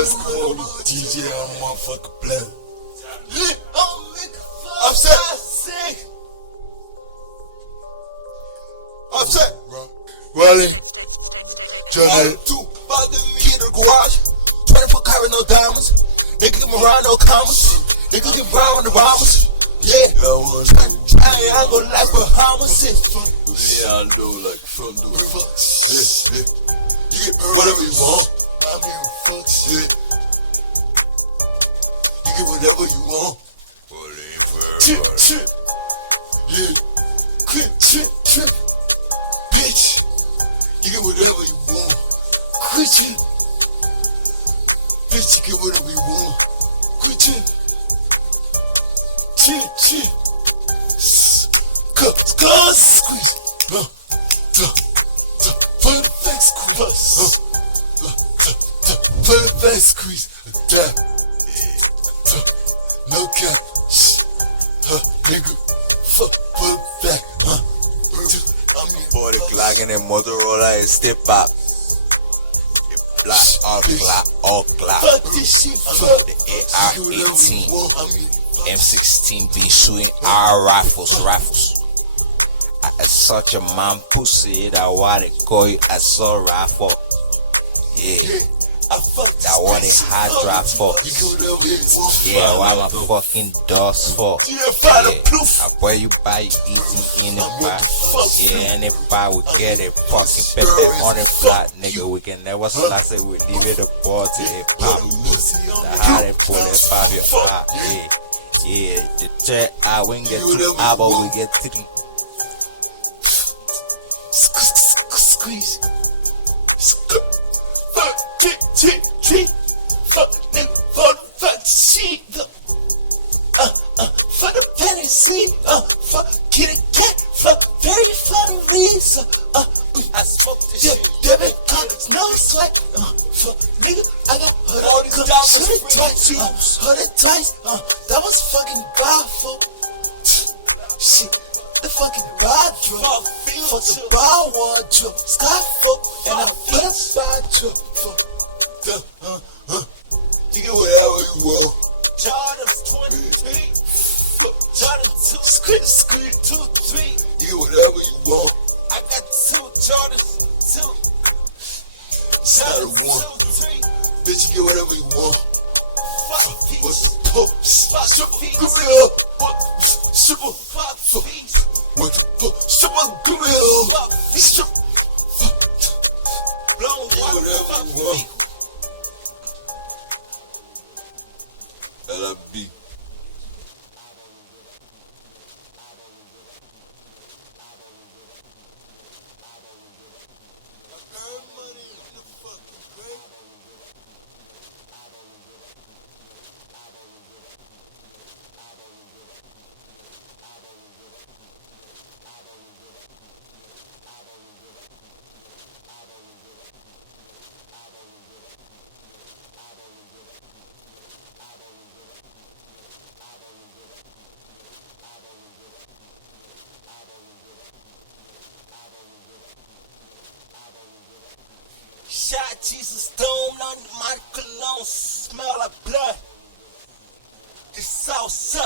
ass cold. DJ, I'm motherfucking black. Upset. Wally. Johnny. Key to the garage. 24 karat, no diamonds. Nigga come around, no commas. Nigga get brown on the rhymes. Yeah. I ain't gonna lie, Bahamas. Yeah, I know, like from the river. Yeah. You get whatever you want. I'm here for fuck shit. You get whatever you want. Chip. Yeah. Chip. Bitch. You get whatever you want. Quit it. Bitch, you get whatever you want. Quit it. Chip. Squeeze. Perfect squeeze. Perfect squeeze. No cap. Nigga. Fuck. Perfect. Boy, the Glock and that Motorola is step up. Black, all Glock. The AR-18. M16 be shooting our rifles. I such a man pussy that what they call you I saw rifle. Yeah. That one is hard drive for. Yeah, why my fucking doors for? Yeah, boy you buy easy in the bar. Yeah, any bar we get a fucking pepper on the flat, nigga. We can never slice it, we leave it a ball to a pop. The how they pull it pop your heart, yeah, the chair I won't get to but we get to the Squeeze. Fuck, fuck, nigga, for the fuck shit. For the penny sleep. Fuck, kitty cat. Fuck, very for the reason. I smoke this shit. Debit card, no sweat. Fuck, nigga, I got shoot it twice. That was fucking powerful. Shit. The fucking bar drop, fuck the bar wardrobe, Skyfall, and I put a bar drop. Fuck the, you get whatever you want. Jordan's 23, Jordan 2, scream 2, 3. You get whatever you want. I got 2 Jordans, 2. It's not a 1. Bitch, you get whatever you want. What's the post? Give me up. Super fees. What the fuck? Super give me up. Blown whatever you want. LFB. Shot Jesus dome under my cologne, smell like blood. The South Side.